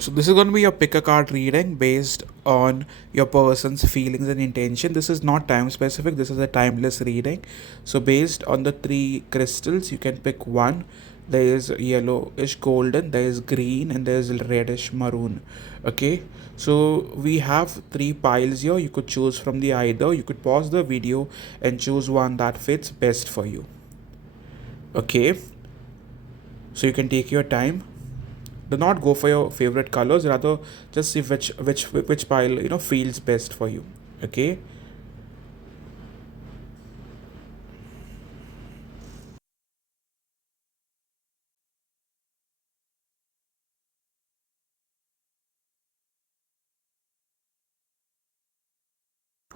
So this is going to be your pick a card reading based on your person's feelings and intention. This is not time specific. This is a timeless reading. So based on the three crystals, you can pick one. There is yellowish golden, there is green, and there is reddish maroon. Okay. So we have three piles here. You could choose from the either. You could pause the video and choose one that fits best for you. Okay. So you can take your time. Do not go for your favorite colors, rather just see which pile feels best for you. Okay.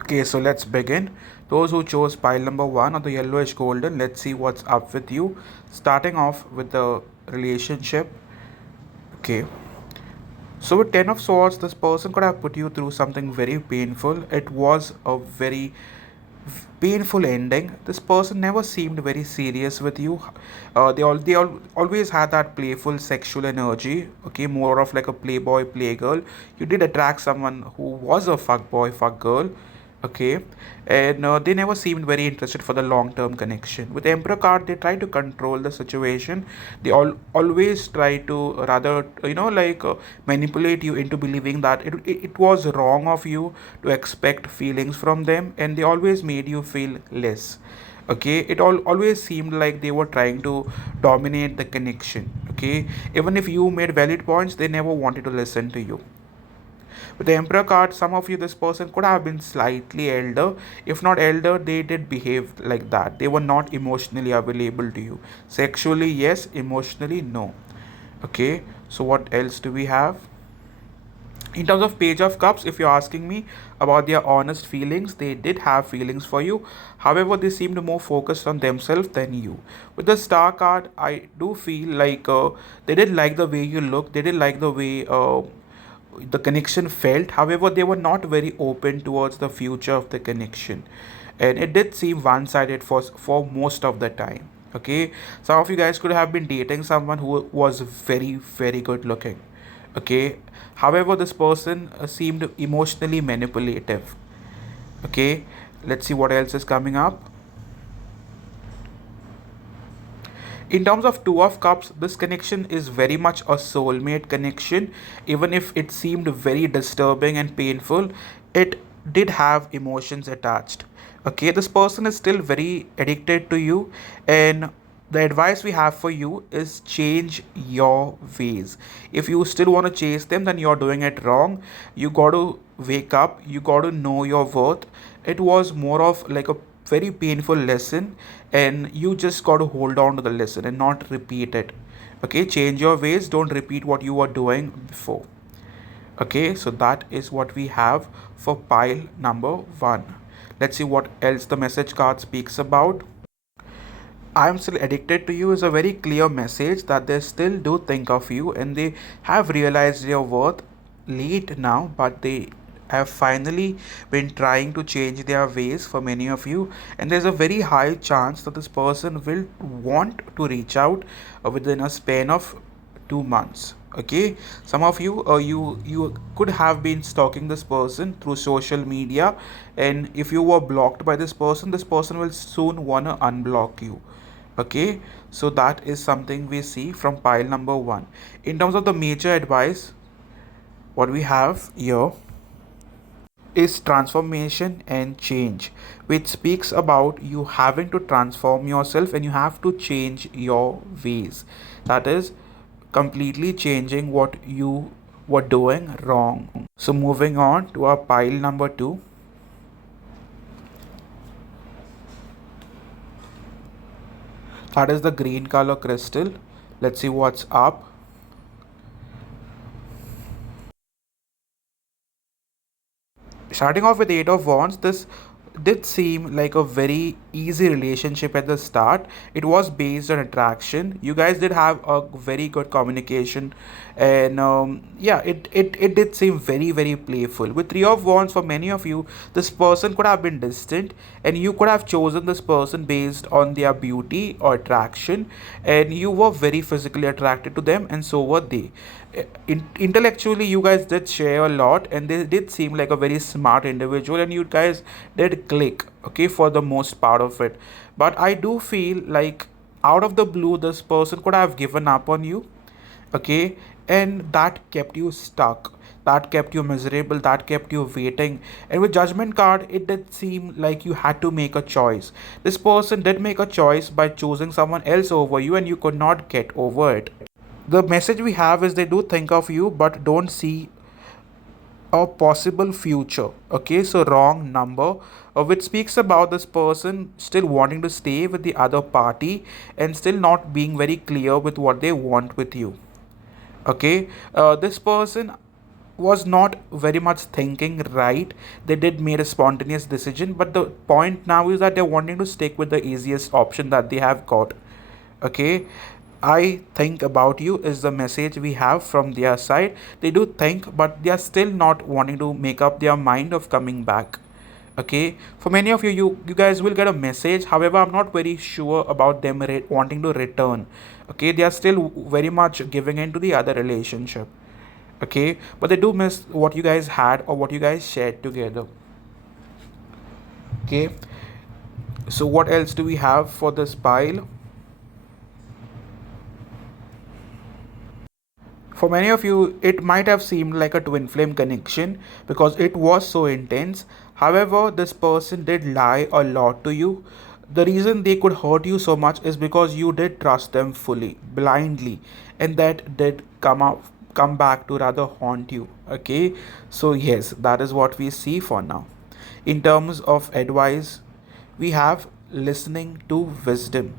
Okay, so let's begin. Those who chose pile number one or the yellowish golden, let's see what's up with you. Starting off with the relationship. Okay. So with Ten of Swords, this person could have put you through something very painful. It was a very painful ending. This person never seemed very serious with you. They always had that playful sexual energy. Okay, more of like a playboy playgirl. You did attract someone who was a fuck boy fuck girl. Okay, and they never seemed very interested for the long term connection. With Emperor card, they try to control the situation. They always try to rather manipulate you into believing that it was wrong of you to expect feelings from them, and they always made you feel less. Okay, it always seemed like they were trying to dominate the connection. Okay, even if you made valid points, they never wanted to listen to you. With the Emperor card, some of you, this person could have been slightly elder. If not elder, they did behave like that. They were not emotionally available to you. Sexually, yes. Emotionally, no. Okay, so what else do we have? In terms of Page of Cups, if you're asking me about their honest feelings, they did have feelings for you. However, they seemed more focused on themselves than you. With the Star card, I do feel like they did like the way you look. They did like the way the connection felt. However, they were not very open towards the future of the connection, and it did seem one-sided for most of the time. Okay, some of you guys could have been dating someone who was very very good looking. Okay, however, this person seemed emotionally manipulative. Okay, let's see what else is coming up. In terms of Two of Cups, this connection is very much a soulmate connection. Even if it seemed very disturbing and painful, it did have emotions attached. Okay, this person is still very addicted to you, and the advice we have for you is change your ways. If you still want to chase them, then you're doing it wrong. You got to wake up, you got to know your worth. It was more of like a very painful lesson, and you just got to hold on to the lesson and not repeat it. Okay, change your ways, don't repeat what you were doing before. Okay, so that is what we have for pile number one. Let's see what else the message card speaks about. I am still addicted to you is a very clear message that they still do think of you, and they have realized your worth late now, but they have finally been trying to change their ways for many of you, and there's a very high chance that this person will want to reach out within a span of 2 months. Okay, some of you you could have been stalking this person through social media, and if you were blocked by this person will soon wanna unblock you. Okay, so that is something we see from pile number one. In terms of the major advice, what we have here is transformation and change, which speaks about you having to transform yourself and you have to change your ways. That is completely changing what you were doing wrong. So moving on to our pile number two. That is the green color crystal. Let's see what's up. Starting off with Eight of Wands, this did seem like a very easy relationship at the start. It was based on attraction. You guys did have a very good communication, and yeah, it did seem very, very playful. With Three of Wands, for many of you, this person could have been distant, and you could have chosen this person based on their beauty or attraction, and you were very physically attracted to them, and so were they. Intellectually, you guys did share a lot, and they did seem like a very smart individual, and you guys did click, okay, for the most part of it. But I do feel like out of the blue, this person could have given up on you, okay, and that kept you stuck, that kept you miserable, that kept you waiting. And with Judgment card, it did seem like you had to make a choice. This person did make a choice by choosing someone else over you, and you could not get over it. The message we have is they do think of you but don't see a possible future. Okay, so wrong number, which speaks about this person still wanting to stay with the other party and still not being very clear with what they want with you. Okay, this person was not very much thinking right. They did made a spontaneous decision, but the point now is that they're wanting to stick with the easiest option that they have got. Okay, I think about you is the message we have from their side. They do think, but they are still not wanting to make up their mind of coming back. Okay, for many of you, you guys will get a message. However, I'm not very sure about them wanting to return. Okay, they are still very much giving in to the other relationship. Okay, but they do miss what you guys had or what you guys shared together. Okay, so what else do we have for this pile? For many of you, it might have seemed like a twin flame connection because it was so intense. However, this person did lie a lot to you. The reason they could hurt you so much is because you did trust them fully, blindly, and that did come back to rather haunt you. Okay, so yes, that is what we see for now. In terms of advice, we have listening to wisdom.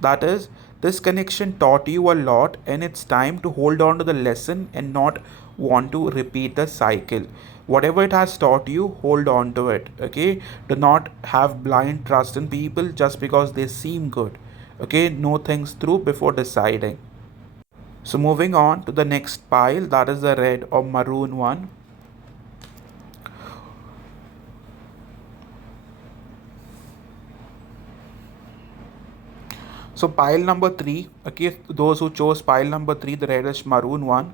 That is, this connection taught you a lot, and it's time to hold on to the lesson and not want to repeat the cycle. Whatever it has taught you, hold on to it. Okay, do not have blind trust in people just because they seem good. Okay, know things through before deciding. So, moving on to the next pile, that is the red or maroon one. So pile number three, okay, those who chose pile number three, the reddish maroon one,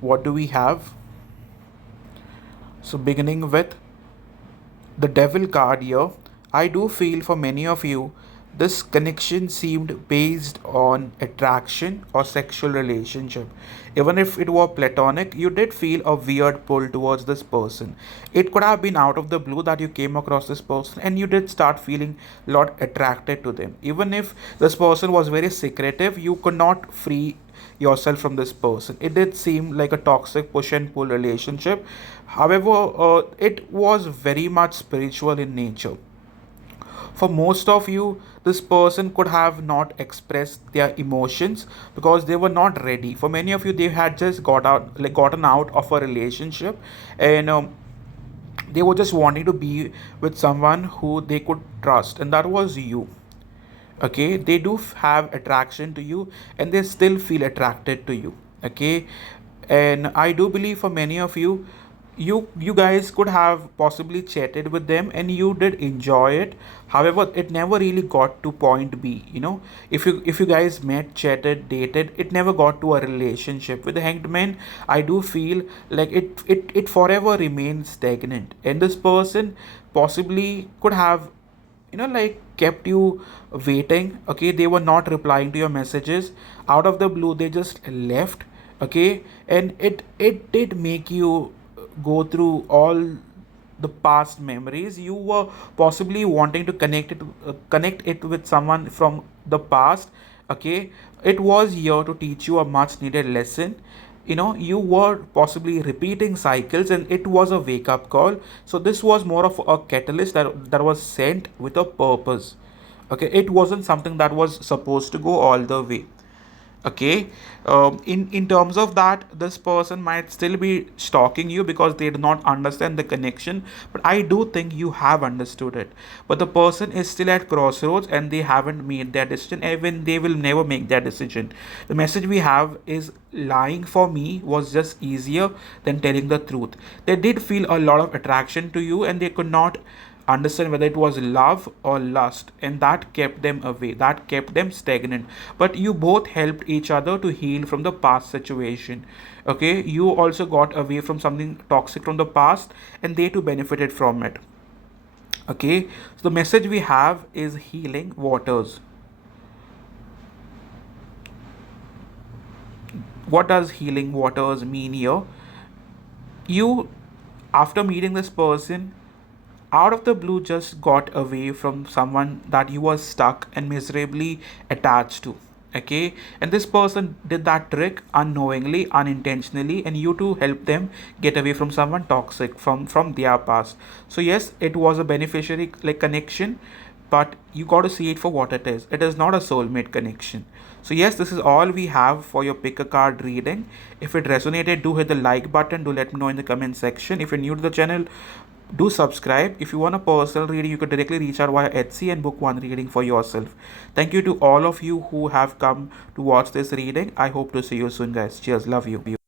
what do we have? So beginning with the devil card here, I do feel for many of you, this connection seemed based on attraction or sexual relationship. Even if it were platonic, you did feel a weird pull towards this person. It could have been out of the blue that you came across this person and you did start feeling a lot attracted to them. Even if this person was very secretive, you could not free yourself from this person. It did seem like a toxic push and pull relationship. However, it was very much spiritual in nature. For most of you, this person could have not expressed their emotions because they were not ready. For many of you, they had just gotten out of a relationship, and they were just wanting to be with someone who they could trust, and that was you. Okay, they do have attraction to you, and they still feel attracted to you. Okay, and I do believe for many of you, you guys could have possibly chatted with them and you did enjoy it. However, it never really got to point B. If you guys met, chatted, dated, it never got to a relationship. With the hanged man, I do feel like it forever remains stagnant, and this person possibly could have like kept you waiting. Okay, they were not replying to your messages. Out of the blue, they just left. Okay, and it did make you go through all the past memories. You were possibly wanting to connect it with someone from the past. Okay, it was here to teach you a much needed lesson. You were possibly repeating cycles, and it was a wake up call. So this was more of a catalyst that was sent with a purpose. Okay, it wasn't something that was supposed to go all the way. Okay. In terms of that, this person might still be stalking you because they do not understand the connection, but I do think you have understood it. But the person is still at crossroads and they haven't made their decision, even they will never make their decision. The message we have is lying for me was just easier than telling the truth. They did feel a lot of attraction to you and they could not understand whether it was love or lust, and that kept them away, that kept them stagnant. But you both helped each other to heal from the past situation. Okay, you also got away from something toxic from the past and they too benefited from it. Okay, so the message we have is healing waters. What does healing waters mean here? You, after meeting this person, out of the blue just got away from someone that you were stuck and miserably attached to. Okay, and this person did that trick unknowingly, unintentionally, and you to help them get away from someone toxic from their past. So yes, it was a beneficiary like connection, but you got to see it for what it is. It is not a soulmate connection. So yes, this is all we have for your pick a card reading. If it resonated, do hit the like button. Do let me know in the comment section. If you're new to the channel, do subscribe. If you want a personal reading, you could directly reach out via Etsy and book one reading for yourself. Thank you to all of you who have come to watch this reading. I hope to see you soon, guys. Cheers. Love you.